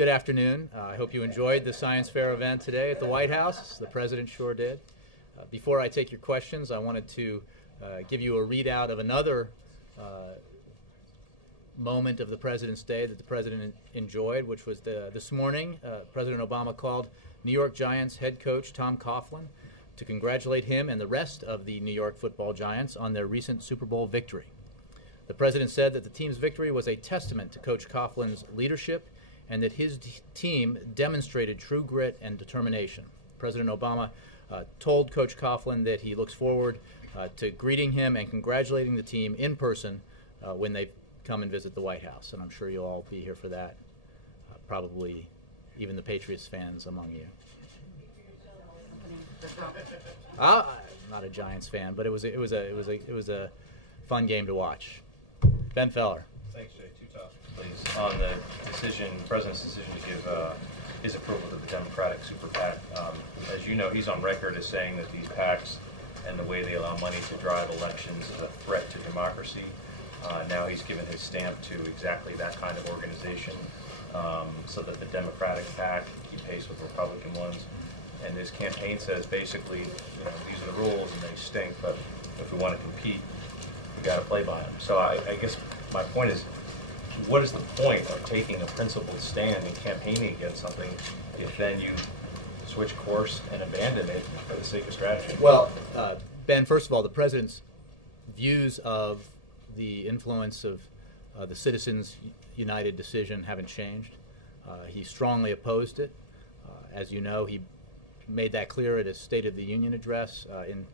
Good afternoon. I hope you enjoyed the science fair event today at the White House. The President sure did. Before I take your questions, I wanted to give you a readout of another moment of the President's Day that the President enjoyed, which was this morning. President Obama called New York Giants head coach Tom Coughlin to congratulate him and the rest of the New York football Giants on their recent Super Bowl victory. The President said that the team's victory was a testament to Coach Coughlin's leadership and that his team demonstrated true grit and determination. President Obama told Coach Coughlin that he looks forward to greeting him and congratulating the team in person when they come and visit the White House, and I'm sure you'll all be here for that, probably even the Patriots fans among you. I'm not a Giants fan, but it was a fun game to watch. Ben Feller. Thanks, Jay. Two topics, please. On the decision, President's decision to give his approval to the Democratic Super PAC. As you know, he's on record as saying that these PACs and the way they allow money to drive elections is a threat to democracy. Now he's given his stamp to exactly that kind of organization, so that the Democratic PAC can keep pace with the Republican ones. And his campaign says basically, you know, these are the rules and they stink, but if we want to compete, we got to play by them. So I guess my point is, what is the point of taking a principled stand and campaigning against something if then you switch course and abandon it for the sake of strategy? Well, Ben, first of all, the President's views of the influence of the Citizens United decision haven't changed. He strongly opposed it. As you know, he made that clear at his State of the Union address in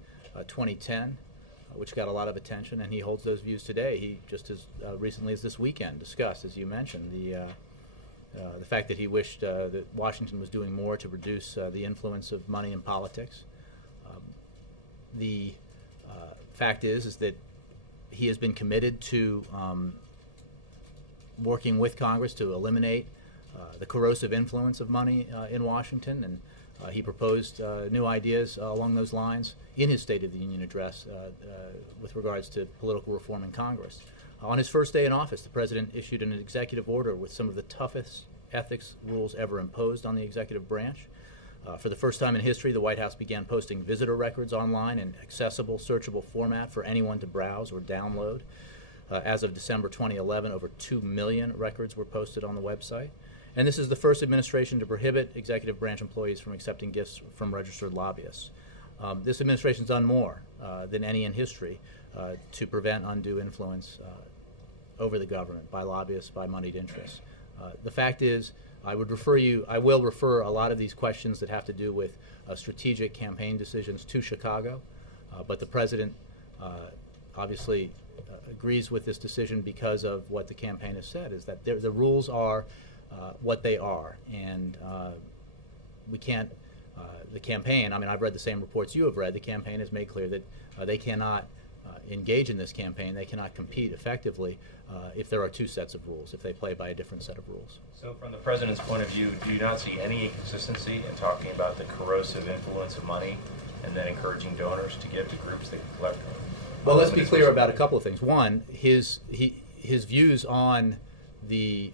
2010, which got a lot of attention, and he holds those views today. He just as recently as this weekend discussed, as you mentioned, the fact that he wished that Washington was doing more to reduce the influence of money in politics. The fact is that he has been committed to working with Congress to eliminate the corrosive influence of money in Washington, and he proposed new ideas along those lines in his State of the Union address with regards to political reform in Congress. On his first day in office, the President issued an executive order with some of the toughest ethics rules ever imposed on the executive branch. For the first time in history, the White House began posting visitor records online in accessible, searchable format for anyone to browse or download. As of December 2011, over 2 million records were posted on the website. And this is the first administration to prohibit executive branch employees from accepting gifts from registered lobbyists. This administration's done more than any in history to prevent undue influence over the government by lobbyists, by moneyed interests. The fact is, I will refer a lot of these questions that have to do with strategic campaign decisions to Chicago, but the President obviously agrees with this decision because of what the campaign has said, is that the rules are what they are, and we can't, the campaign, I mean, I've read the same reports you have read, the campaign has made clear that they cannot engage in this campaign, they cannot compete effectively if there are two sets of rules, if they play by a different set of rules. So from the President's point of view, do you not see any inconsistency in talking about the corrosive influence of money and then encouraging donors to give to groups that collect? Well, let's be clear about a couple of things. One, his views on the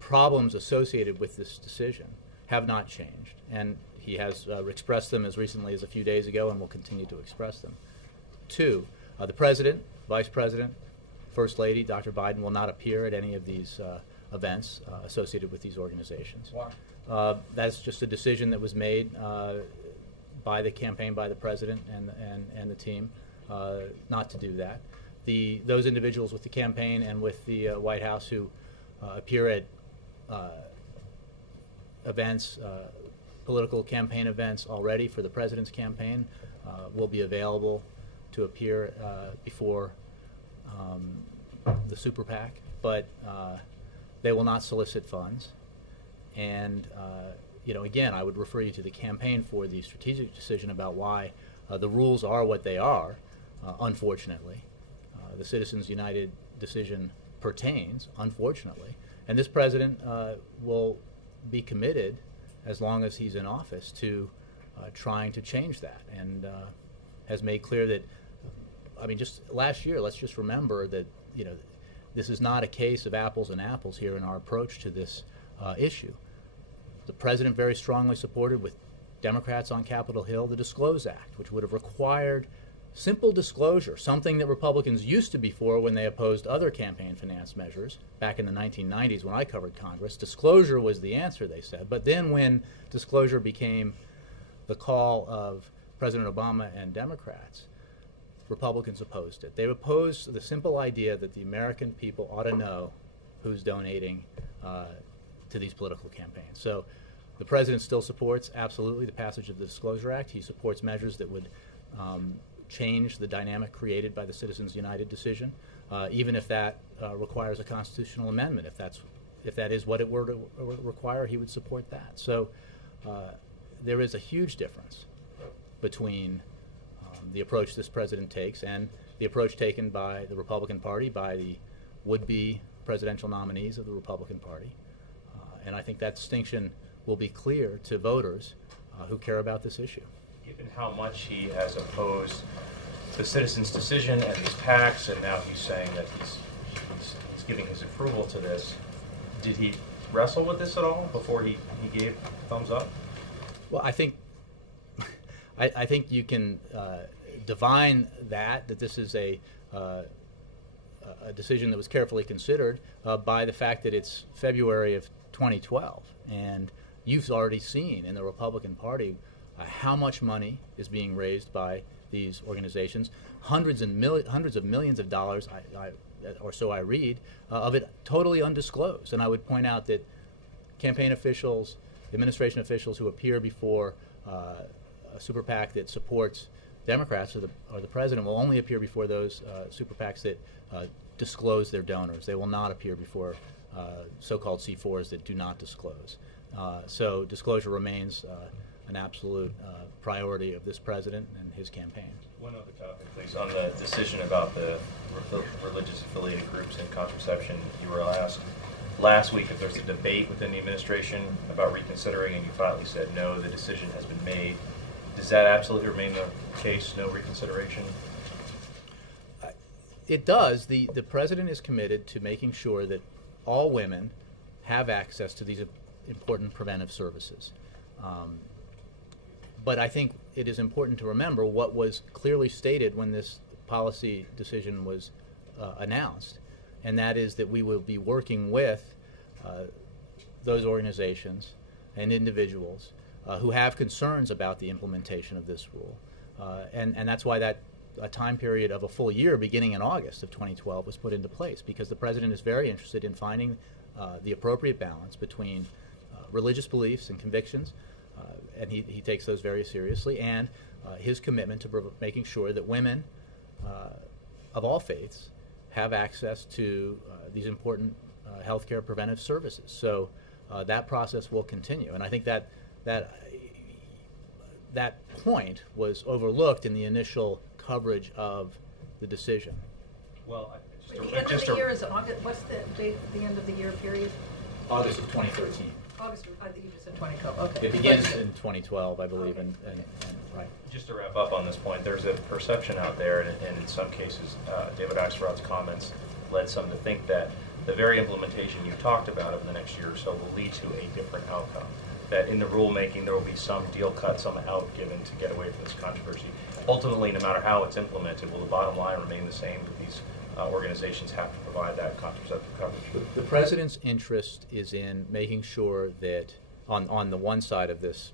problems associated with this decision have not changed, and he has expressed them as recently as a few days ago and will continue to express them. Two, the President, Vice President, First Lady, Dr. Biden will not appear at any of these events associated with these organizations. Why? That's just a decision that was made by the campaign, by the President and the team, not to do that. Those individuals with the campaign and with the White House who appear at events, political campaign events already for the President's campaign, will be available to appear before the Super PAC, but they will not solicit funds. And you know, again, I would refer you to the campaign for the strategic decision about why the rules are what they are. Unfortunately, the Citizens United decision pertains, unfortunately, and this President will be committed, as long as he's in office, to trying to change that, and has made clear that, I mean, just last year, let's just remember that, you know, this is not a case of apples and apples here in our approach to this issue. the president very strongly supported, with Democrats on Capitol Hill, the Disclose Act, which would have required simple disclosure, something that Republicans used to be for when they opposed other campaign finance measures back in the 1990s when I covered Congress. Disclosure was the answer, they said. But then when disclosure became the call of President Obama and Democrats, Republicans opposed it. They opposed the simple idea that the American people ought to know who's donating to these political campaigns. So the president still supports, absolutely, the passage of the Disclosure Act. He supports measures that would change the dynamic created by the Citizens United decision, even if that requires a constitutional amendment. If that is what it were to require, he would support that. So there is a huge difference between the approach this president takes and the approach taken by the Republican Party, by the would-be presidential nominees of the Republican Party. And I think that distinction will be clear to voters who care about this issue. Given how much he has opposed the citizens' decision and these PACs, and now he's saying that he's giving his approval to this, did he wrestle with this at all before he gave thumbs up? Well, I think you can divine that this is a decision that was carefully considered by the fact that it's February of 2012, and you've already seen in the Republican Party how much money is being raised by these organizations, hundreds of millions of dollars, or so I read, of it totally undisclosed. And I would point out that campaign officials, administration officials who appear before a super PAC that supports Democrats or the president will only appear before those super PACs that disclose their donors. They will not appear before so-called C4s that do not disclose. So disclosure remains an absolute priority of this president and his campaign. One other topic, please. On the decision about the religious affiliated groups and contraception, you were asked last week if there's a debate within the administration about reconsidering, and you finally said no, the decision has been made. Does that absolutely remain the case, no reconsideration? It does. The president is committed to making sure that all women have access to these important preventive services. But I think it is important to remember what was clearly stated when this policy decision was announced, and that is that we will be working with those organizations and individuals who have concerns about the implementation of this rule. And that's why that a time period of a full year beginning in August of 2012 was put into place, because the president is very interested in finding the appropriate balance between religious beliefs and convictions, and he takes those very seriously, and his commitment to making sure that women of all faiths have access to these important healthcare preventive services. So that process will continue, and I think that point was overlooked in the initial coverage of the decision. Well, the end of the year is August. What's the date at the end of the year period? August of 2013. August, I think you just said 2012. Okay. It begins in 2012, I believe, okay. and right. Just to wrap up on this point, there's a perception out there, and in some cases, David Axelrod's comments led some to think that the very implementation you talked about over the next year or so will lead to a different outcome. That in the rulemaking there will be some deal cut, some out given to get away from this controversy. Ultimately, no matter how it's implemented, will the bottom line remain the same, that these organizations have to provide that contraceptive coverage? The president's interest is in making sure that, on the one side of this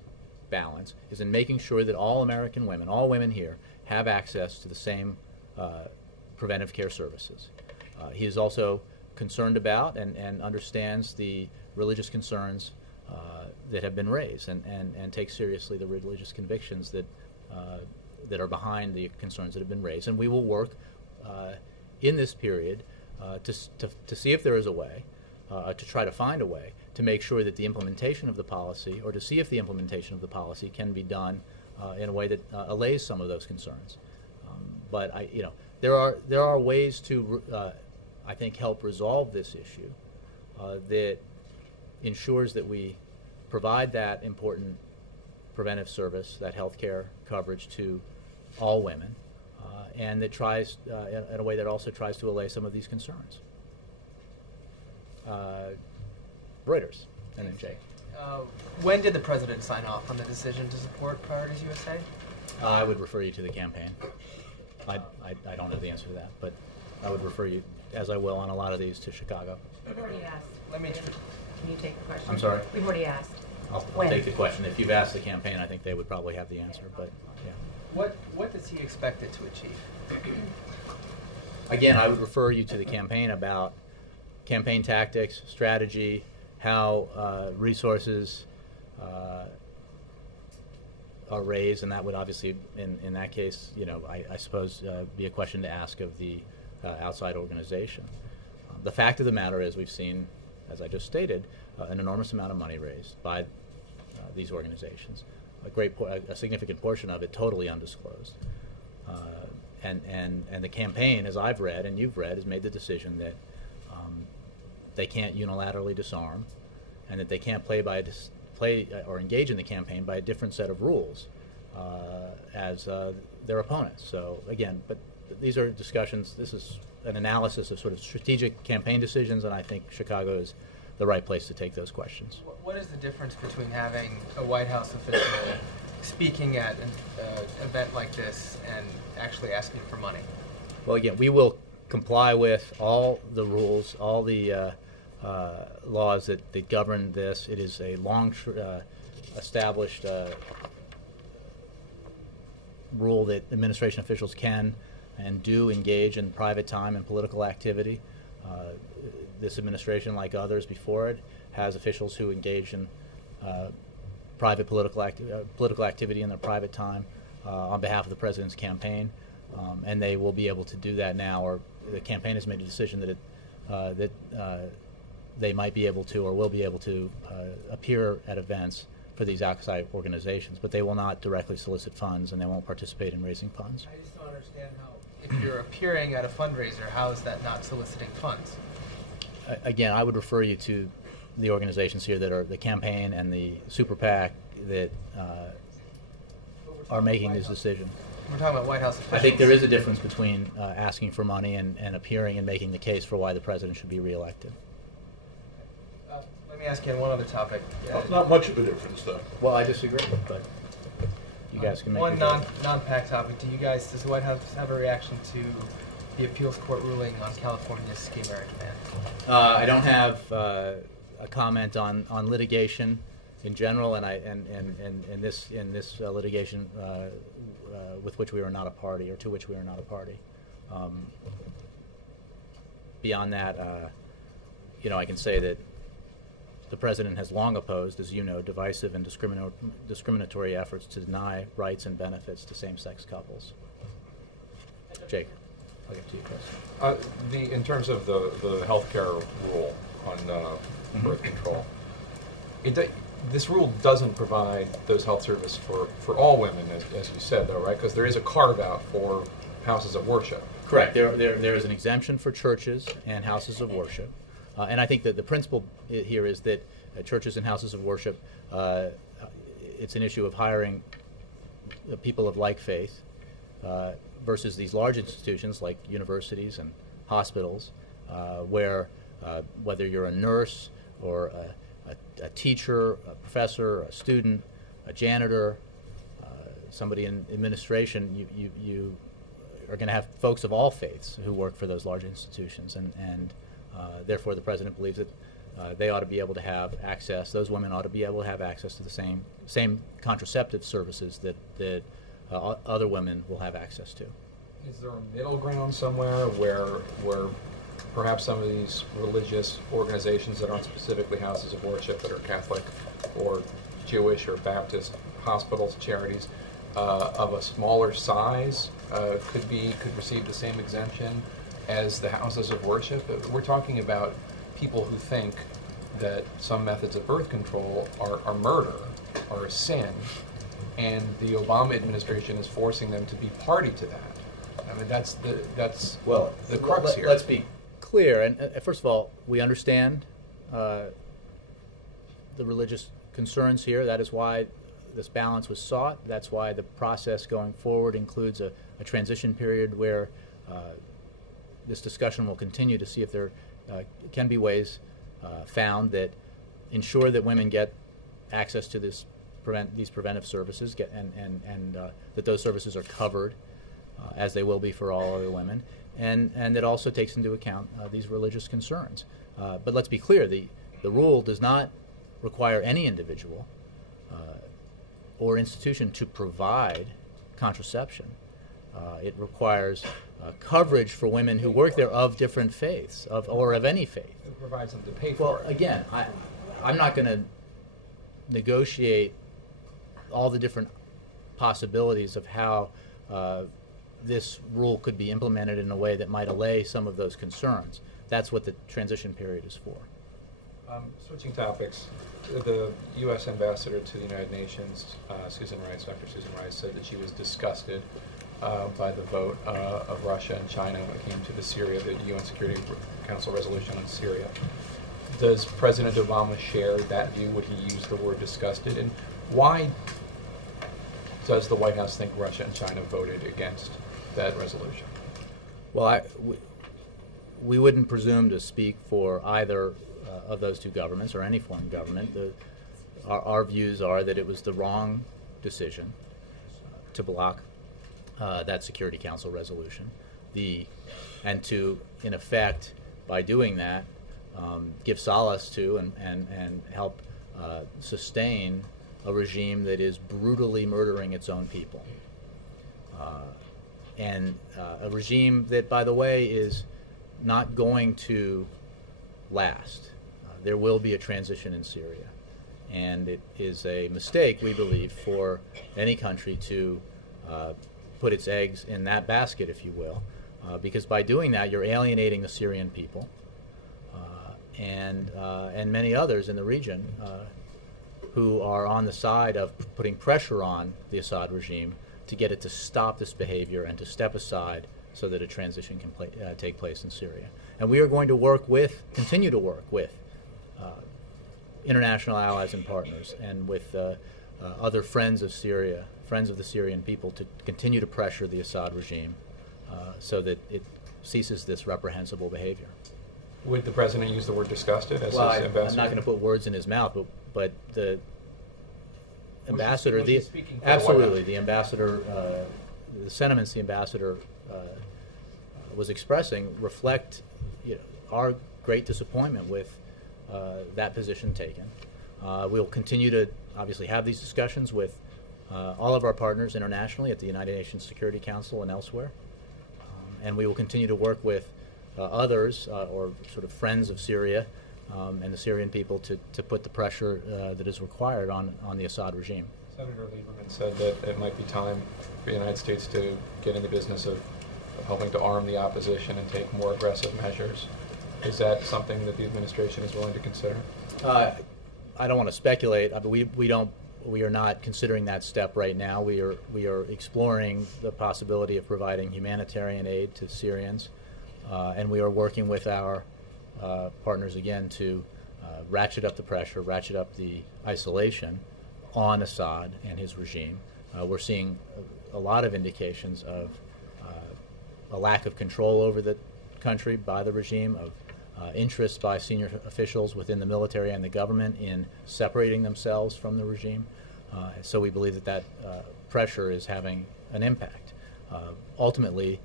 balance, is in making sure that all American women, all women here, have access to the same preventive care services. He is also concerned about and understands the religious concerns that have been raised, and takes seriously the religious convictions that are behind the concerns that have been raised. And we will work in this period to see if there is a way, to try to find a way to make sure that the implementation of the policy, or to see if the implementation of the policy can be done in a way that allays some of those concerns. But there are ways to I think help resolve this issue that ensures that we provide that important preventive service, that health care coverage, to all women, and that tries, in a way that also tries to allay some of these concerns. Reuters, and then Jay. When did the president sign off on the decision to support Priorities USA? I would refer you to the campaign. I don't have the answer to that, but I would refer you, as I will on a lot of these, to Chicago. We've already asked. Let me. Can you take the question? I'm sorry? We've already asked. I'll take the question. If you've asked the campaign, I think they would probably have the answer, but yeah. What does he expect it to achieve? Again, I would refer you to the campaign about campaign tactics, strategy, how resources are raised, and that would obviously, in that case, I suppose, be a question to ask of the outside organization. The fact of the matter is, we've seen, as I just stated, an enormous amount of money raised by these organizations. A significant portion of it totally undisclosed. And the campaign, as I've read and you've read, has made the decision that they can't unilaterally disarm, and that they can't play or engage in the campaign by a different set of rules as their opponents. So again, but these are discussions. This is an analysis of sort of strategic campaign decisions, and I think Chicago is the right place to take those questions. What is the difference between having a White House official speaking at an event like this and actually asking for money? Well, again, we will comply with all the rules, all the laws that govern this. It is a long established rule that administration officials can and do engage in private time and political activity. This administration, like others before it, has officials who engage in private political activity in their private time on behalf of the president's campaign, and they will be able to do that now. Or the campaign has made a decision that they might be able to or will be able to appear at events for these outside organizations, but they will not directly solicit funds, and they won't participate in raising funds. I just don't understand how, if you're appearing at a fundraiser, how is that not soliciting funds? Again, I would refer you to the organizations here that are the campaign and the super PAC that are making this decision. We're talking about White House officials. I think there is a difference between asking for money and appearing and making the case for why the president should be reelected. Let me ask you on one other topic. Not much of a difference, though. Well, I disagree, but you guys can make one your non-PAC topic. Does the White House have a reaction to the appeals court ruling on California's gay marriage ban? I don't have a comment on litigation in general, and in this litigation with which we are not a party, or to which we are not a party. Beyond that, I can say that the president has long opposed, as you know, divisive and discriminatory efforts to deny rights and benefits to same-sex couples. Jake, I'll get to you, Chris. In terms of the health care rule on birth control, this rule doesn't provide those health services for all women, as you said, though, right? Because there is a carve-out for houses of worship. Correct. There is an exemption for churches and houses of worship. And I think that the principle here is that churches and houses of worship, it's an issue of hiring people of like faith versus these large institutions like universities and hospitals, where whether you're a nurse or a teacher, a professor, a student, a janitor, somebody in administration, you are going to have folks of all faiths who work for those large institutions, and therefore the president believes that they ought to be able to have access, those women ought to be able to have access to the same contraceptive services that other women will have access to. Is there a middle ground somewhere where perhaps some of these religious organizations that aren't specifically houses of worship, that are Catholic or Jewish or Baptist, hospitals, charities, of a smaller size could receive the same exemption as the houses of worship? We're talking about people who think that some methods of birth control are murder, are a sin, and the Obama administration is forcing them to be party to that. I mean, that's the crux here. Let's be clear, and first of all, we understand the religious concerns here. That is why this balance was sought. That's why the process going forward includes a transition period where this discussion will continue to see if there can be ways found that ensure that women get access to these preventive services, and that those services are covered, as they will be for all other women, and it also takes into account these religious concerns. But let's be clear: the rule does not require any individual or institution to provide contraception. It requires coverage for women who work there of different faiths, or of any faith. It provides them to pay for Well, it. again, I'm not going to negotiate all the different possibilities of how this rule could be implemented in a way that might allay some of those concerns. That's what the transition period is for. Switching topics, the U.S. ambassador to the United Nations, Dr. Susan Rice, said that she was disgusted by the vote of Russia and China when it came to the UN Security Council resolution on Syria. Does President Obama share that view? Would he use the word disgusted? And why does the White House think Russia and China voted against that resolution? Well, we wouldn't presume to speak for either of those two governments or any foreign government. Our views are that it was the wrong decision to block that Security Council resolution, and to, in effect, by doing that, give solace to and help sustain a regime that is brutally murdering its own people. And a regime that, by the way, is not going to last. There will be a transition in Syria. And it is a mistake, we believe, for any country to put its eggs in that basket, if you will, because by doing that, you're alienating the Syrian people and many others in the region who are on the side of putting pressure on the Assad regime to get it to stop this behavior and to step aside so that a transition can take place in Syria. And we are going to continue to work with international allies and partners, and with other friends of Syria, friends of the Syrian people, to continue to pressure the Assad regime so that it ceases this reprehensible behavior. Would the president use the word disgusted as Well, his ambassador? I'm not going to put words in his mouth, but the ambassador, was he speaking for the absolutely, White House? the ambassador, the sentiments the ambassador was expressing reflect, our great disappointment with that position taken. We'll continue to obviously have these discussions with all of our partners internationally at the United Nations Security Council and elsewhere, and we will continue to work with others or sort of friends of Syria and the Syrian people to put the pressure that is required on the Assad regime. Senator Lieberman said that it might be time for the United States to get in the business of helping to arm the opposition and take more aggressive measures. Is that something that the administration is willing to consider? I don't want to speculate. I mean, we are not considering that step right now. We are exploring the possibility of providing humanitarian aid to Syrians, and we are working with our partners again to ratchet up the pressure, ratchet up the isolation on Assad and his regime. We're seeing a lot of indications of a lack of control over the country by the regime, of interest by senior officials within the military and the government in separating themselves from the regime. So we believe that pressure is having an impact. Ultimately,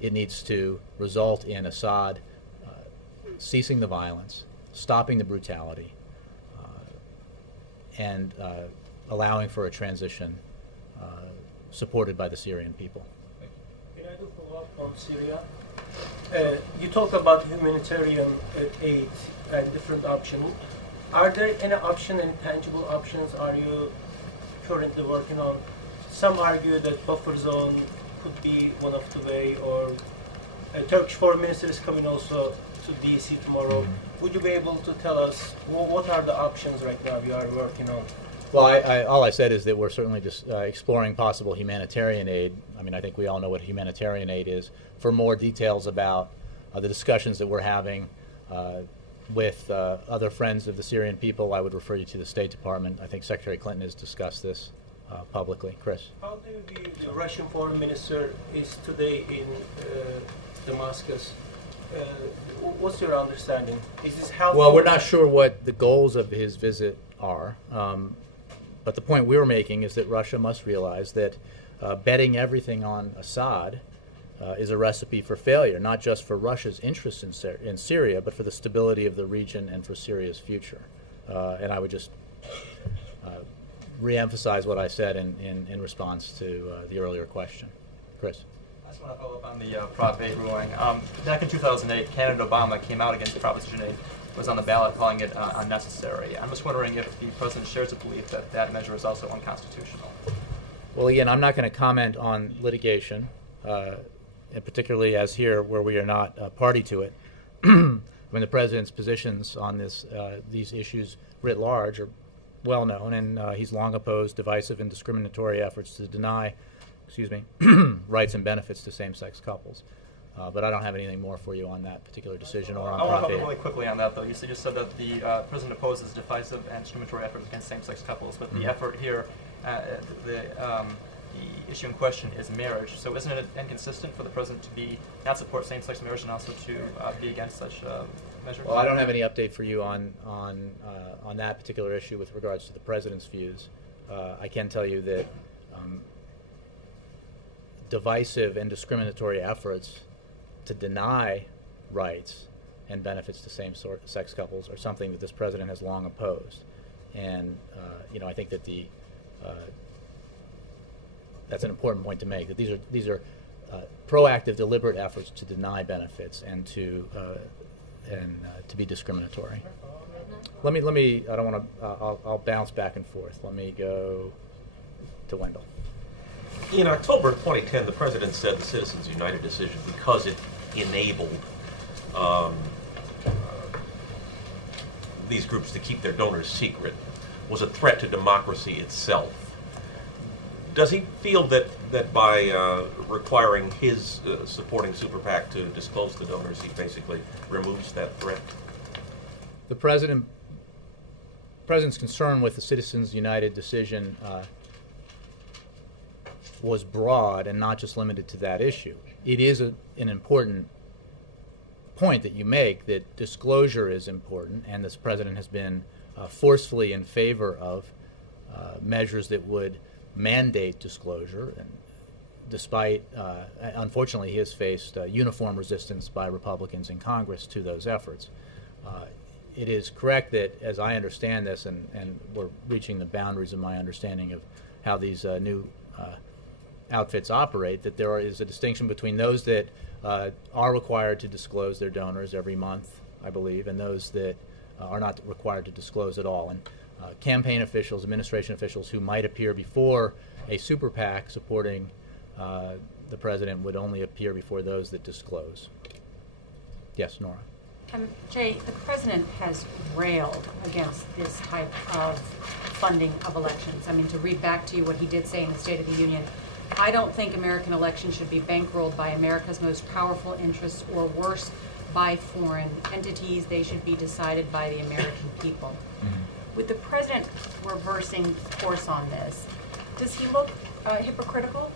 it needs to result in Assad ceasing the violence, stopping the brutality, and allowing for a transition supported by the Syrian people. Can I do follow-up on Syria? You talk about humanitarian aid and different options. Are there any tangible options are you currently working on? Some argue that buffer zone could be one of the way, or Turkish foreign minister is coming also to DC tomorrow. Mm-hmm. Would you be able to tell us what are the options right now you are working on? Well, all I said is that we're certainly just exploring possible humanitarian aid. I mean, I think we all know what humanitarian aid is. For more details about the discussions that we're having with other friends of the Syrian people, I would refer you to the State Department. I think Secretary Clinton has discussed this publicly. Chris? How do you view the Russian foreign minister is today in Damascus? What's your understanding? Is this helpful? Well, we're not sure what the goals of his visit are. But the point we were making is that Russia must realize that betting everything on Assad is a recipe for failure, not just for Russia's interests in Syria, but for the stability of the region and for Syria's future. And I would just re-emphasize what I said in response to the earlier question. Chris? I just want to follow up on the Prop 8 ruling. Back in 2008, candidate Obama came out against Proposition 8, was on the ballot calling it unnecessary. I'm just wondering if the President shares the belief that that measure is also unconstitutional. Well, again, I'm not going to comment on litigation, and particularly as here where we are not party to it. When the President's positions on these issues writ large are well known, and he's long opposed divisive and discriminatory efforts to deny, rights and benefits to same-sex couples. But I don't have anything more for you on that particular decision or on I want Prop to 8. follow really quickly on that, though. You just said that the President opposes divisive and discriminatory efforts against same-sex couples, but the effort here, the issue in question is marriage. So isn't it inconsistent for the President to not support same-sex marriage and also to be against such measures? Well, I don't have any update for you on that particular issue with regards to the President's views. I can tell you that divisive and discriminatory efforts to deny rights and benefits to same-sex couples are something that this President has long opposed. And I think that that's an important point to make, that these are proactive, deliberate efforts to deny benefits and to be discriminatory. Let me. I don't want to. I'll bounce back and forth. Let me go to Wendell. In October of 2010, the President said the Citizens United decision, because it enabled these groups to keep their donors secret, was a threat to democracy itself. Does he feel that by requiring his supporting Super PAC to disclose the donors, he basically removes that threat? The President's concern with the Citizens United decision was broad and not just limited to that issue. It is an important point that you make, that disclosure is important, and this President has been forcefully in favor of measures that would mandate disclosure, and despite, unfortunately, he has faced uniform resistance by Republicans in Congress to those efforts. It is correct that, as I understand this, and we're reaching the boundaries of my understanding of how these new outfits operate, that there is a distinction between those that are required to disclose their donors every month, I believe, and those that are not required to disclose at all. And campaign officials, administration officials who might appear before a Super PAC supporting the President would only appear before those that disclose. Yes, Nora. Jay, the President has railed against this type of funding of elections. I mean, to read back to you what he did say in the State of the Union, I don't think American elections should be bankrolled by America's most powerful interests, or worse, by foreign entities. They should be decided by the American people. Mm-hmm. With the President reversing course on this, does he look hypocritical?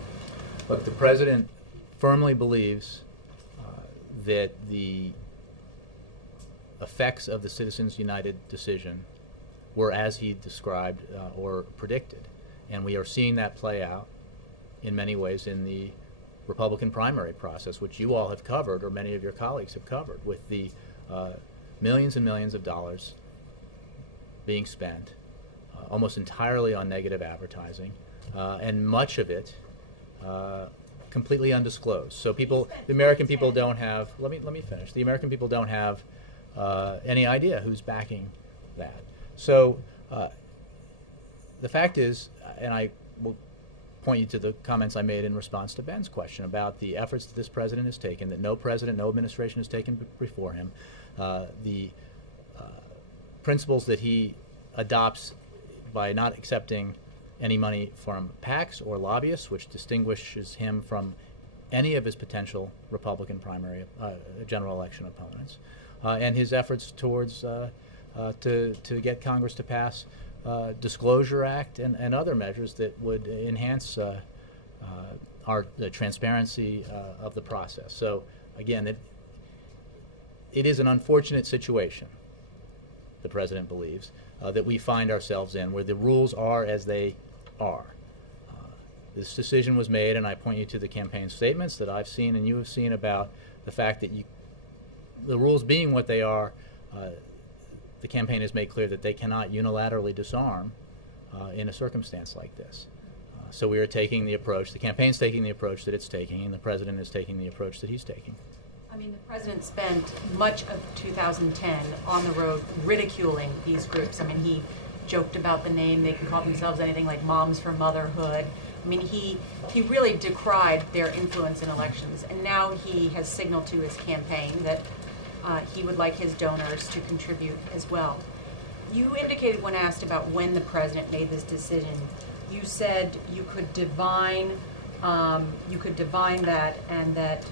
Look, the President firmly believes that the effects of the Citizens United decision were as he described or predicted. And we are seeing that play out in many ways in the Republican primary process, which you all have covered, or many of your colleagues have covered, with the millions and millions of dollars being spent almost entirely on negative advertising, and much of it completely undisclosed. So the American people don't have, let me finish, the American people don't have any idea who's backing that. So the fact is, and I will point you to the comments I made in response to Ben's question about the efforts that this President has taken, that no President, no administration has taken before him, the principles that he adopts by not accepting any money from PACs or lobbyists, which distinguishes him from any of his potential Republican primary general election opponents, and his efforts towards to get Congress to pass Disclosure Act and other measures that would enhance the transparency of the process. So again, it is an unfortunate situation, the President believes, that we find ourselves in, where the rules are as they are. This decision was made, and I point you to the campaign statements that I've seen and you have seen about the fact that the rules being what they are, the campaign has made clear that they cannot unilaterally disarm in a circumstance like this. So we are taking the approach, the campaign's taking the approach that it's taking, and the president is taking the approach that he's taking. I mean, the president spent much of 2010 on the road ridiculing these groups. I mean, he joked about the name. They can call themselves anything like Moms for Motherhood. I mean, he really decried their influence in elections, and now he has signaled to his campaign that he would like his donors to contribute as well. You indicated when asked about when the president made this decision, you said you could divine that, and that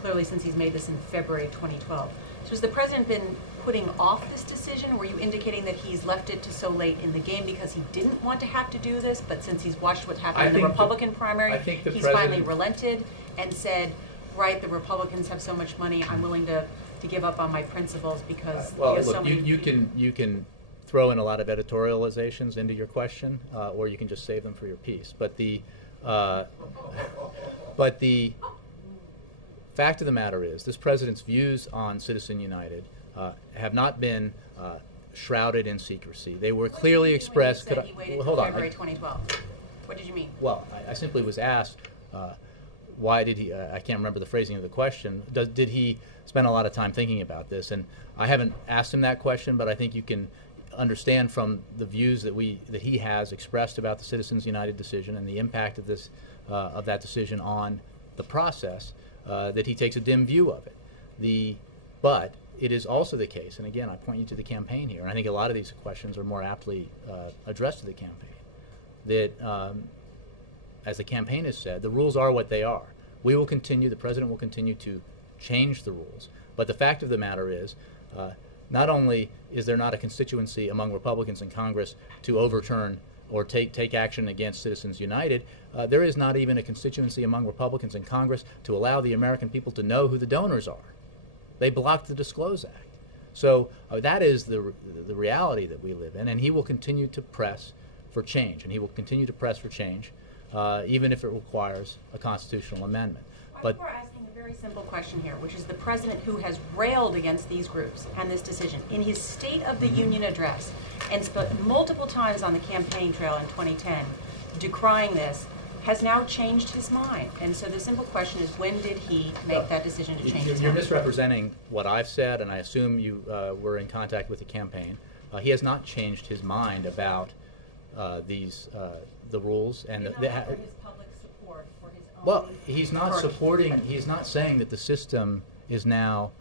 clearly since he's made this in February of 2012. So has the president been putting off this decision? Were you indicating that he's left it to so late in the game because he didn't want to have to do this, but since he's watched what happened in the Republican primary, he's finally relented and said, right, the Republicans have so much money, I'm willing to give up on my principles because well, look, so many you can throw in a lot of editorializations into your question, or you can just save them for your piece. But the fact of the matter is, this president's views on Citizen United have not been shrouded in secrecy. They were clearly expressed. When you said he waited until February 2012. What did you mean? Well, I simply was asked, why did he? I can't remember the phrasing of the question. Did he spend a lot of time thinking about this? And I haven't asked him that question, but I think you can understand from the views that he has expressed about the Citizens United decision and the impact of that decision on the process, that he takes a dim view of it. But it is also the case, and again, I point you to the campaign here, and I think a lot of these questions are more aptly addressed to the campaign, that as the campaign has said, the rules are what they are. The president will continue to change the rules, but the fact of the matter is, not only is there not a constituency among Republicans in Congress to overturn or take action against Citizens United, there is not even a constituency among Republicans in Congress to allow the American people to know who the donors are. They blocked the Disclose Act. So that is the reality that we live in, and he will continue to press for change, and he will continue to press for change, even if it requires a constitutional amendment. But we're asking a very simple question here, which is the president who has railed against these groups and this decision in his State of the Union address and spoke multiple times on the campaign trail in 2010 decrying this, has now changed his mind. And so the simple question is, when did he make that decision to change his mind? You're misrepresenting what I've said, and I assume you were in contact with the campaign. He has not changed his mind about the rules and his public support for his own. Well, he's not supporting. He's not saying that the system is now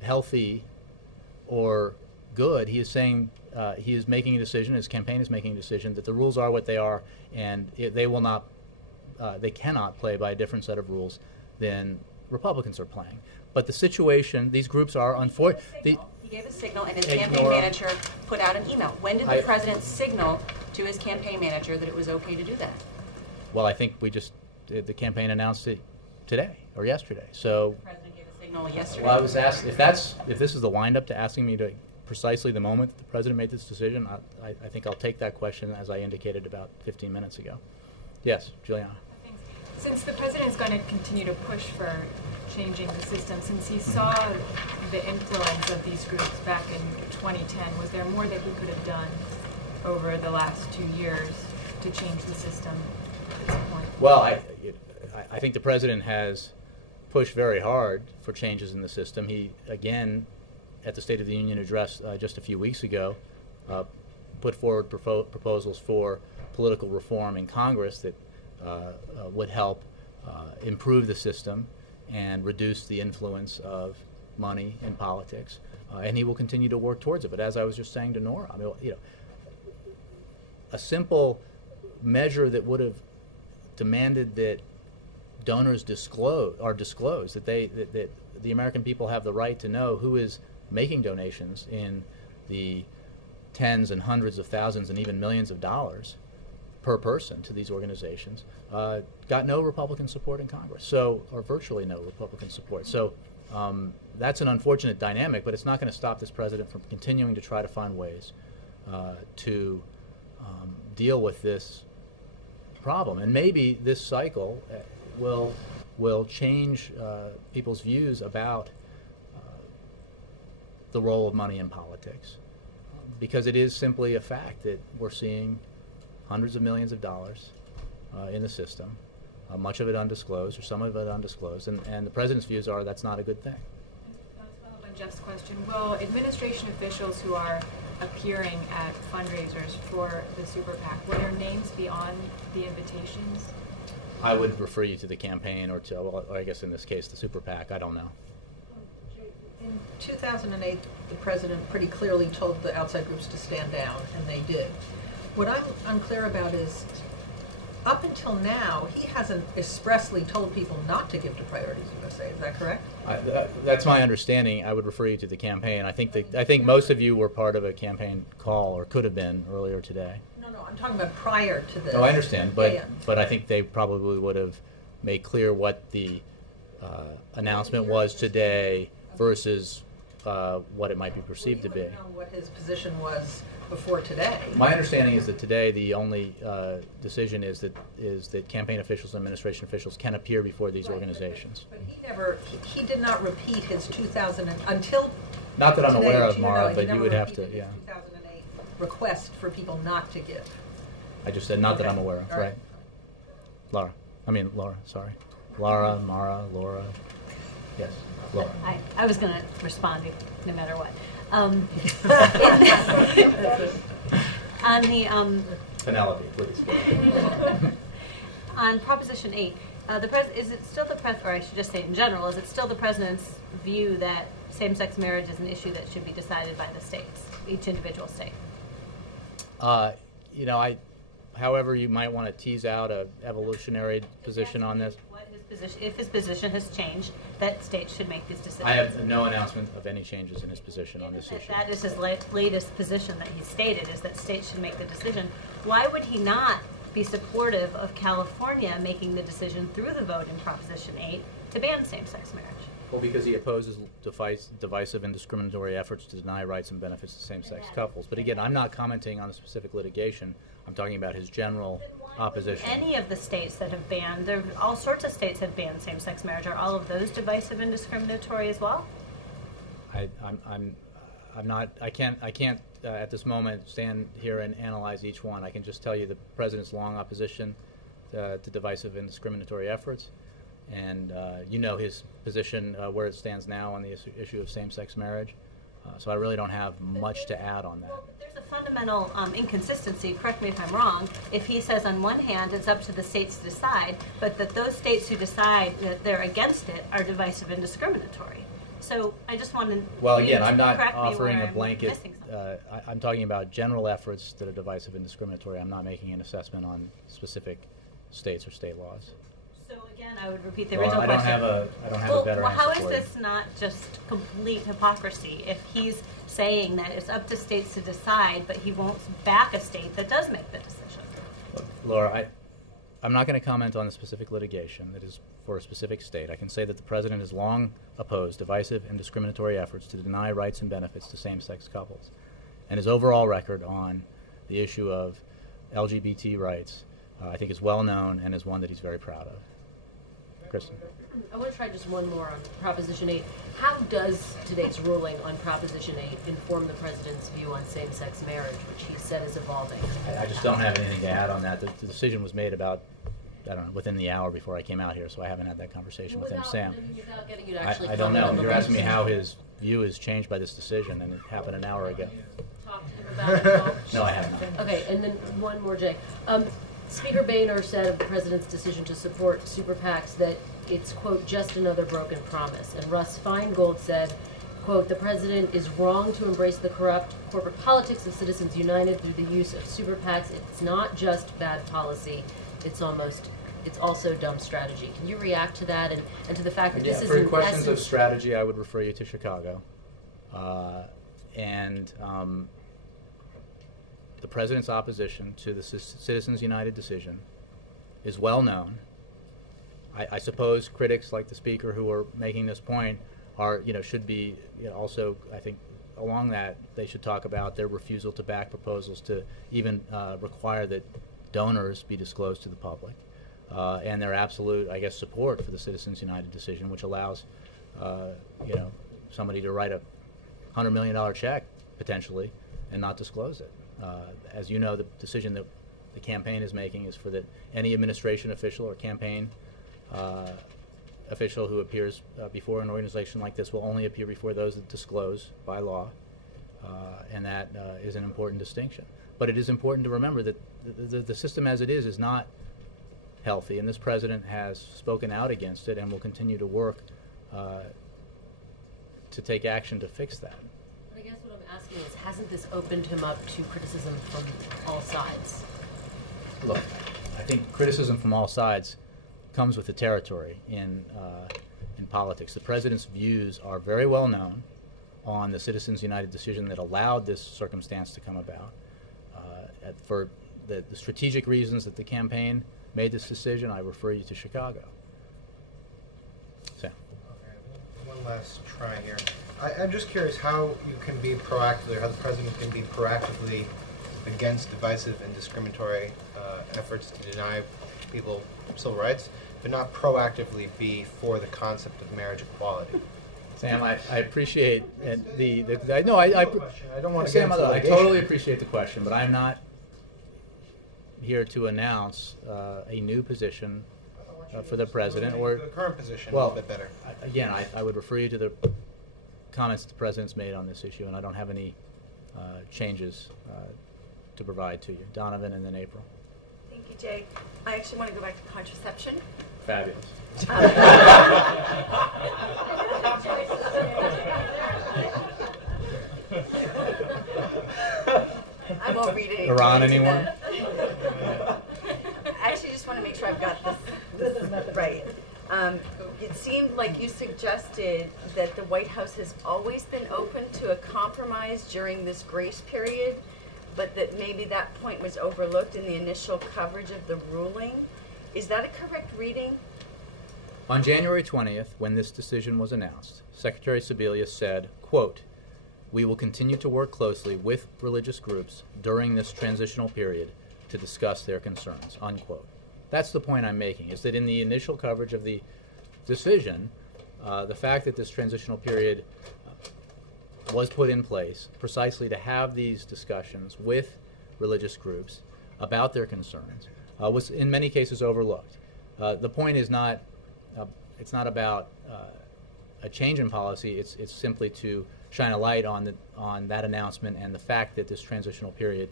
healthy or good. He is saying he is making a decision. His campaign is making a decision that the rules are what they are, and they will not. They cannot play by a different set of rules than Republicans are playing. But the situation, these groups are unfortunate. He gave a signal, and his campaign manager put out an email. When did the president signal to his campaign manager that it was okay to do that? Well, I think the campaign announced it today or yesterday. So the president gave a signal yesterday. Well, I was asked if this is the wind-up to asking me to precisely the moment that the president made this decision. I think I'll take that question as I indicated about 15 minutes ago. Yes, Juliana. Since the president is going to continue to push for changing the system, since he saw the influence of these groups back in 2010, was there more that he could have done over the last 2 years to change the system at this point? Well, I think the president has pushed very hard for changes in the system. He, again, at the State of the Union address just a few weeks ago, put forward proposals for political reform in Congress that would help improve the system and reduce the influence of money in politics, and he will continue to work towards it. But as I was just saying to Nora, I mean, a simple measure that would have demanded that donors disclose, that the American people have the right to know who is making donations in the tens and hundreds of thousands and even millions of dollars per person to these organizations, got no Republican support in Congress, or virtually no Republican support. So That's an unfortunate dynamic, but it's not going to stop this president from continuing to try to find ways to deal with this problem. And maybe this cycle will change people's views about the role of money in politics, because it is simply a fact that we're seeing hundreds of millions of dollars in the system, much of it undisclosed or some of it undisclosed, and the president's views are that's not a good thing. That's follow-up on Jeff's question. Will administration officials who are appearing at fundraisers for the super PAC, will their names be on the invitations? I would refer you to the campaign or to, well, I guess in this case, the super PAC. I don't know. In 2008, the president pretty clearly told the outside groups to stand down, and they did. What I'm unclear about is, up until now, he hasn't expressly told people not to give to Priorities USA. Is that correct? That's my understanding. I would refer you to the campaign. I think most of you were part of a campaign call, or could have been earlier today. No, I'm talking about prior to this. No, I understand, but Yeah. but I think they probably would have made clear what the announcement was today versus what it might be perceived to be. Well, you wouldn't know what his position was before today. My understanding is that today the only decision is that campaign officials and administration officials can appear before these organizations. But he did not repeat his 2000 until. Not that I'm today, aware of, you Mara, know, but he you would never have to, repeated yeah. his 2008 request for people not to give. I just said not that Okay. I'm aware of, All right? Laura, sorry. Laura, Mara, Laura. Yes, Laura. I was going to respond no matter what. On the Penelope, please. on Proposition 8, is it still or I should just say in general, is it still the president's view that same-sex marriage is an issue that should be decided by the states, each individual state? However, you might want to tease out a evolutionary position on this. What his position, if his position has changed, that states should make these decisions. I have no announcement of any changes in his position on this issue. That is his latest position that he stated, is that states should make the decision. Why would he not be supportive of California making the decision through the vote in Proposition 8 to ban same-sex marriage? Well, because he opposes divisive and discriminatory efforts to deny rights and benefits to same-sex couples. But again, I'm not commenting on the specific litigation. I'm talking about his general opposition. Any of the states that have banned, all sorts of states have banned same-sex marriage. Are all of those divisive and discriminatory as well? I'm not. I can't at this moment stand here and analyze each one. I can just tell you the president's long opposition to divisive and discriminatory efforts, and his position where it stands now on the issue of same-sex marriage. So I really don't have much to add on that. Well, there's a fundamental inconsistency, correct me if I'm wrong, if he says on one hand it's up to the states to decide, but that those states who decide that they're against it are divisive and discriminatory. So I just want to... Well, again, I'm not offering a blanket... I'm talking about general efforts that are divisive and discriminatory. I'm not making an assessment on specific states or state laws. So again, I would repeat the original question. I don't have a better answer how for is you. this not just complete hypocrisy if he's saying that it's up to states to decide, but he won't back a state that does make the decision? Look, Laura, I'm not going to comment on the specific litigation that is for a specific state. I can say that the president has long opposed divisive and discriminatory efforts to deny rights and benefits to same-sex couples. And his overall record on the issue of LGBT rights, I think is well known and is one that he's very proud of. Kristen? I want to try just one more on Proposition 8. How does today's ruling on Proposition 8 inform the president's view on same-sex marriage, which he said is evolving? I just don't have anything to add on that. The decision was made about, within the hour before I came out here, so I haven't had that conversation with him, Sam. Without getting you to actually I don't know. comment on the You're asking me votes. how his view has changed by this decision, and it happened an hour ago. Talk to him about it at all? No, I have not. Okay, and then one more, Jay. Speaker Boehner said of the president's decision to support super PACs that it's, quote, just another broken promise. And Russ Feingold said, quote, the president is wrong to embrace the corrupt corporate politics of Citizens United through the use of super PACs. It's not just bad policy. It's also dumb strategy. Can you react to that and to the fact that this is for in questions of essence... strategy, I would refer you to Chicago. The president's opposition to the Citizens United decision is well known. I suppose critics like the speaker who are making this point are, should be also, I think, along that they should talk about their refusal to back proposals to even require that donors be disclosed to the public, and their absolute, I guess, support for the Citizens United decision, which allows, somebody to write a $100 million check potentially and not disclose it. As you know, the decision that the campaign is making is for that any administration official or campaign official who appears before an organization like this will only appear before those that disclose by law, and that is an important distinction. But it is important to remember that the system as it is not healthy, and this president has spoken out against it and will continue to work to take action to fix that. But I guess what I'm asking is, hasn't this opened him up to criticism from all sides? Look, I think criticism from all sides comes with the territory in politics. The president's views are very well known on the Citizens United decision that allowed this circumstance to come about. For the strategic reasons that the campaign made this decision, I refer you to Chicago. Sam. Okay, one last try here. I'm just curious how you can be proactively, or how the president can be proactively against divisive and discriminatory efforts to deny people civil rights, but not proactively be for the concept of marriage equality. Sam, I appreciate I don't want to Sam, get into I litigation. totally appreciate the question, but I'm not here to announce a new position for the president or the current position a well, little bit better. Again, I would refer you to the comments the president's made on this issue, and I don't have any changes to provide to you. Donovan and then April. Thank you, Jay. I actually want to go back to contraception. Fabulous. I won't read it. Iran, anyone? I actually just want to make sure I've got this right. It seemed like you suggested that the White House has always been open to a compromise during this grace period, but that maybe that point was overlooked in the initial coverage of the ruling. Is that a correct reading? On January 20th, when this decision was announced, Secretary Sebelius said, quote, "We will continue to work closely with religious groups during this transitional period to discuss their concerns," unquote. That's the point I'm making, is that in the initial coverage of the decision, the fact that this transitional period was put in place precisely to have these discussions with religious groups about their concerns was in many cases overlooked. The point is not, it's not about a change in policy, it's simply to shine a light on that announcement and the fact that this transitional period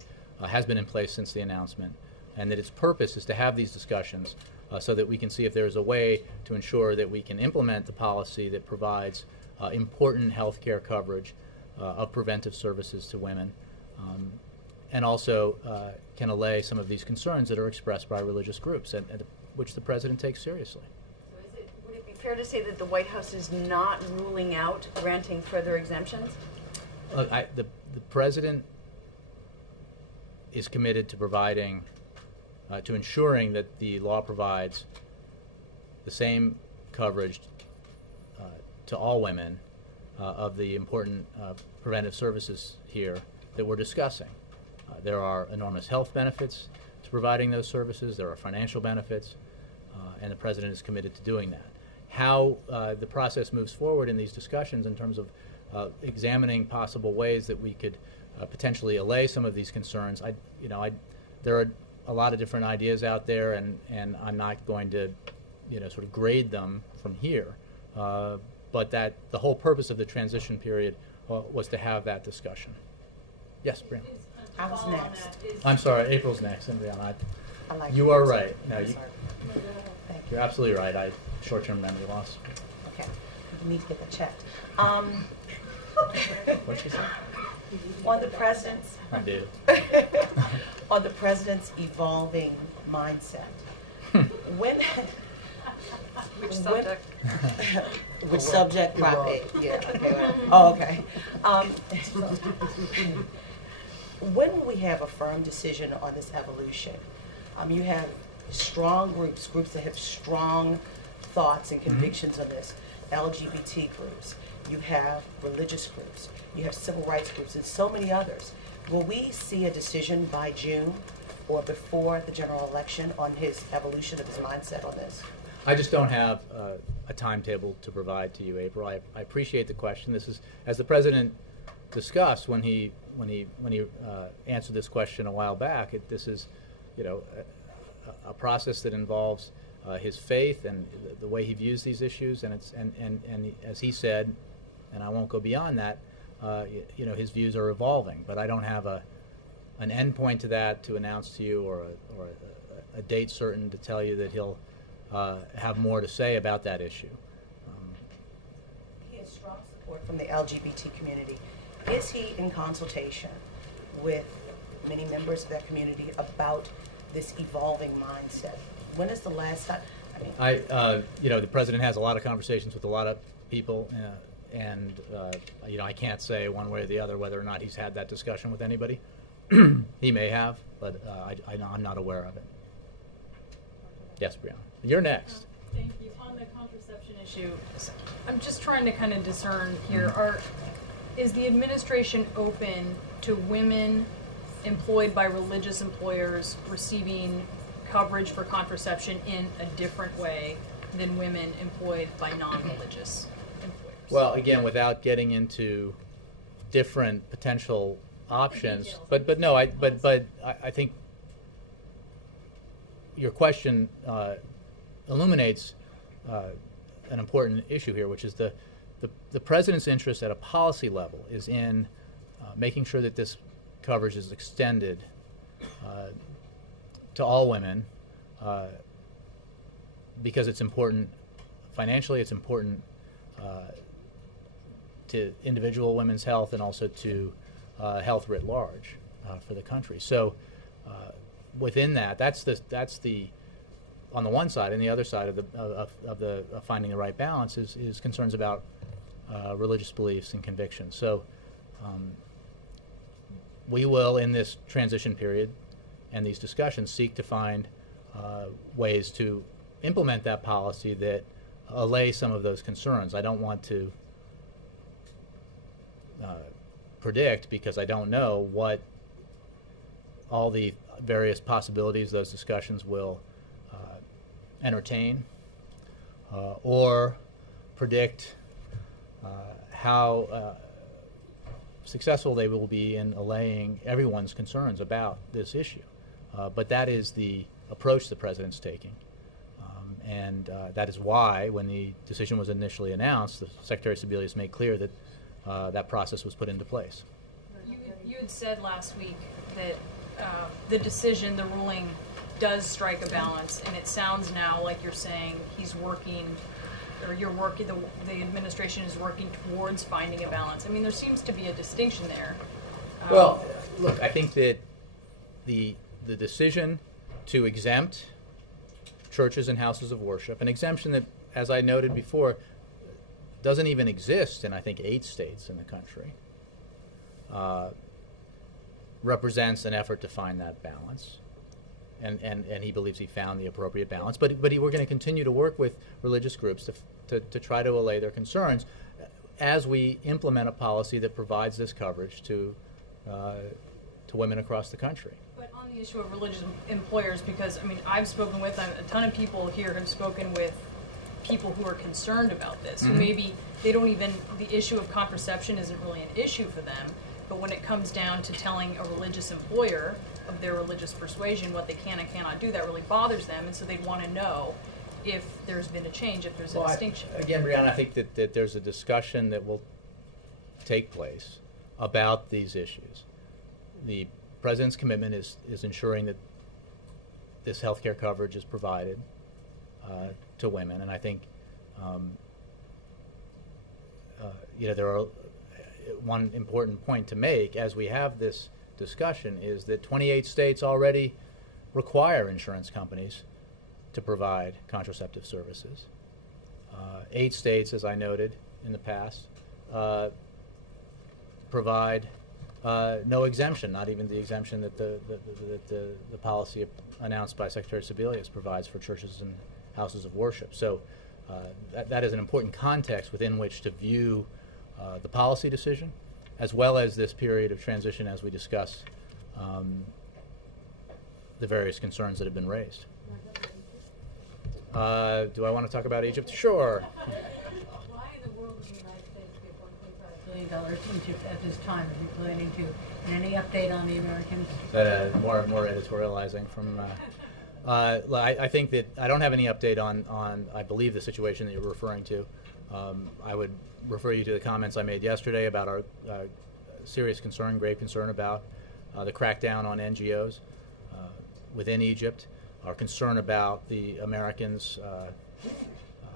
has been in place since the announcement, and that its purpose is to have these discussions so that we can see if there's a way to ensure that we can implement the policy that provides important health care coverage of preventive services to women, and also can allay some of these concerns that are expressed by religious groups, and which the president takes seriously. So would it be fair to say that the White House is not ruling out granting further exemptions? Look, the president is committed to providing, to ensuring that the law provides the same coverage to all women of the important preventive services here that we're discussing. There are enormous health benefits to providing those services. There are financial benefits, and the president is committed to doing that. How the process moves forward in these discussions in terms of examining possible ways that we could potentially allay some of these concerns, there are a lot of different ideas out there, and I'm not going to, sort of grade them from here. But that the whole purpose of the transition period was to have that discussion. Yes, Brianna. I was next. I'm sorry, April's next, and Brianna, I like you are right. No, Thank you. you're absolutely right. Short-term memory loss. Okay, you need to get that checked. What'd she say? On the president's, I do. on the president's evolving mindset, when Which subject? which subject? Prop 8. Yeah. Okay. Oh, okay. When will we have a firm decision on this evolution? You have strong groups that have strong thoughts and convictions on this. LGBT groups, you have religious groups, you have civil rights groups, and so many others. Will we see a decision by June or before the general election on his evolution of his mindset on this? I just don't have a timetable to provide to you, April. I appreciate the question. This is, as the president discussed when he answered this question a while back. This is, a process that involves his faith and the way he views these issues, and as he said, and I won't go beyond that. His views are evolving, but I don't have an end point to that to announce to you, or a date certain to tell you that he'll have more to say about that issue. He has strong support from the LGBT community. Is he in consultation with many members of that community about this evolving mindset? When is the last time? The president has a lot of conversations with a lot of people, and I can't say one way or the other whether or not he's had that discussion with anybody. He may have, but I'm not aware of it. Yes, Brianna. You're next. Thank you. On the contraception issue, I'm just trying to kind of discern here. Is the administration open to women employed by religious employers receiving coverage for contraception in a different way than women employed by non-religious employers? Well, again, without getting into different potential options, but no, I think your question illuminates an important issue here, which is the president's interest at a policy level is in making sure that this coverage is extended to all women, because it's important financially, it's important to individual women's health, and also to health writ large for the country. So within that's the on the one side, and the other side of the finding the right balance is concerns about religious beliefs and convictions. So we will, in this transition period and these discussions, seek to find ways to implement that policy that allay some of those concerns. I don't want to predict, because I don't know what all the various possibilities those discussions will entertain, or predict how successful they will be in allaying everyone's concerns about this issue. But that is the approach the president's taking. And that is why, when the decision was initially announced, the Secretary of Sebelius made clear that that process was put into place. You had said last week that the decision, the ruling, does strike a balance, and it sounds now like you're saying he's working, or you're working, the administration is working towards finding a balance. I mean, there seems to be a distinction there. Well, look, I think that the decision to exempt churches and houses of worship, an exemption that, as I noted before, doesn't even exist in, I think, 8 states in the country, represents an effort to find that balance. And he believes he found the appropriate balance. But we're going to continue to work with religious groups to try to allay their concerns as we implement a policy that provides this coverage to women across the country. But on the issue of religious employers, because, I mean, I've spoken with, a ton of people here have spoken with people who are concerned about this, who maybe they don't even, the issue of contraception isn't really an issue for them, but when it comes down to telling a religious employer of their religious persuasion what they can and cannot do, that really bothers them, and so they'd want to know if there's been a change, if there's a distinction. Again, Brianna, I think that there's a discussion that will take place about these issues. The president's commitment is ensuring that this health care coverage is provided to women, and I think there are one important point to make as we have this discussion is that 28 states already require insurance companies to provide contraceptive services. 8 states, as I noted in the past, provide no exemption, not even the exemption that the policy announced by Secretary Sebelius provides for churches and houses of worship. So that is an important context within which to view the policy decision, as well as this period of transition as we discuss the various concerns that have been raised. Do I want to talk about Egypt? Sure. Why in the world would the United States give $1.5 billion to Egypt at this time? Are you planning to? And any update on the Americans? More editorializing from. I think that I don't have any update on I believe the situation that you're referring to. I would refer you to the comments I made yesterday about our serious concern, grave concern about the crackdown on NGOs within Egypt, our concern about the Americans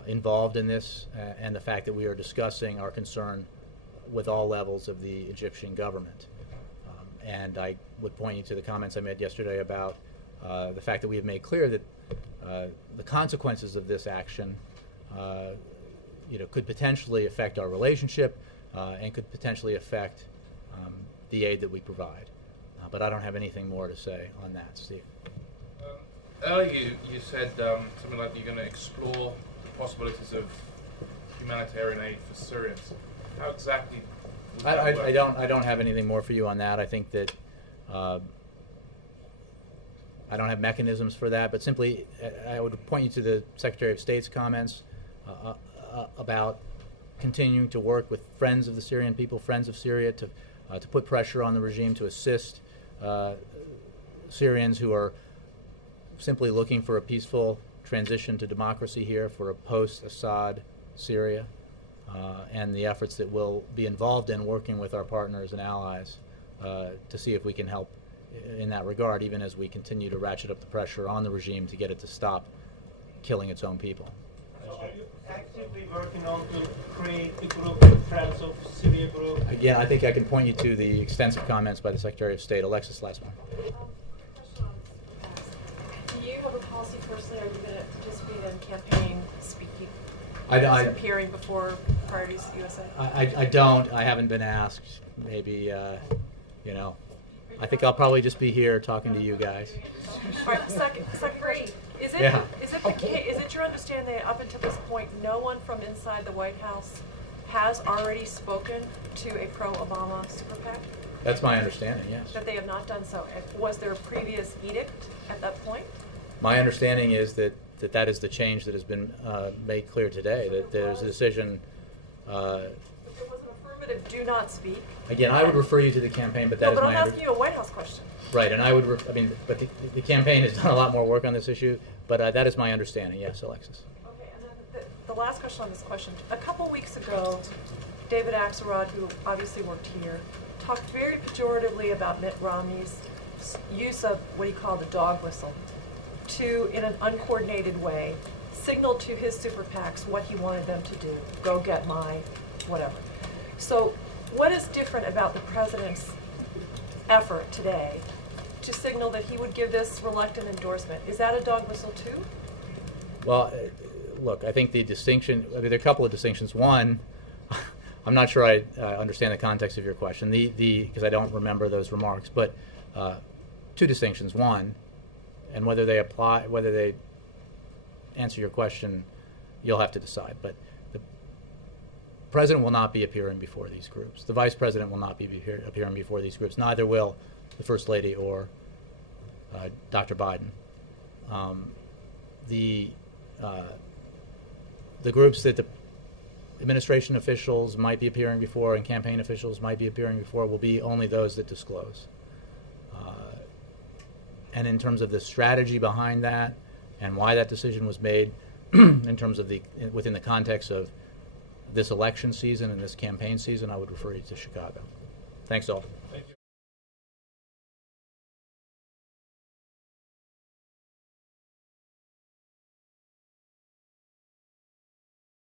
involved in this, and the fact that we are discussing our concern with all levels of the Egyptian government. And I would point you to the comments I made yesterday about the fact that we have made clear that the consequences of this action could potentially affect our relationship and could potentially affect the aid that we provide. But I don't have anything more to say on that, Steve. Earlier you said something like you're going to explore the possibilities of humanitarian aid for Syrians. How exactly would that work? I don't have anything more for you on that. I think that I don't have mechanisms for that, but simply I would point you to the Secretary of State's comments about continuing to work with friends of the Syrian people, friends of Syria, to put pressure on the regime to assist Syrians who are simply looking for a peaceful transition to democracy here, for a post-Assad Syria, and the efforts that we'll be involved in working with our partners and allies to see if we can help in that regard, even as we continue to ratchet up the pressure on the regime to get it to stop killing its own people. So are you actively working on to create a group of Friends of Syria group? Again, I think I can point you to the extensive comments by the Secretary of State. Alexis, last one. Do you have a policy personally? Are you going to participate in campaign speaking? Appearing before Priorities USA? I don't. I haven't been asked. Maybe, I think I'll probably just be here talking to you guys. All right, second, is it your understanding that up until this point, no one from inside the White House has already spoken to a pro-Obama super PAC? That's my understanding, yes. That they have not done so. Was there a previous edict at that point? My understanding is that is the change that has been made clear today, that there's a decision. But there was an affirmative do not speak. Again, I would refer you to the campaign, but that is my I'm asking you a White House question. Right, and I would, but the campaign has done a lot more work on this issue, but that is my understanding, yes, Alexis. Okay, and then the last question on this question. A couple weeks ago, David Axelrod, who obviously worked here, talked very pejoratively about Mitt Romney's use of what he called the dog whistle to, in an uncoordinated way, signal to his super PACs what he wanted them to do. Go get my whatever. So what is different about the president's effort today to signal that he would give this reluctant endorsement? Is that a dog whistle too? Well, look, I think the distinction, there are a couple of distinctions. One, I'm not sure I understand the context of your question, because I don't remember those remarks, but two distinctions. One, and whether they answer your question, you'll have to decide. But the president will not be appearing before these groups. The vice president will not be appearing before these groups. Neither will the First Lady or Dr. Biden. The groups that the administration officials might be appearing before and campaign officials might be appearing before will be only those that disclose. And in terms of the strategy behind that and why that decision was made, in terms of within the context of this election season and this campaign season, I would refer you to Chicago. Thanks all. Thank you.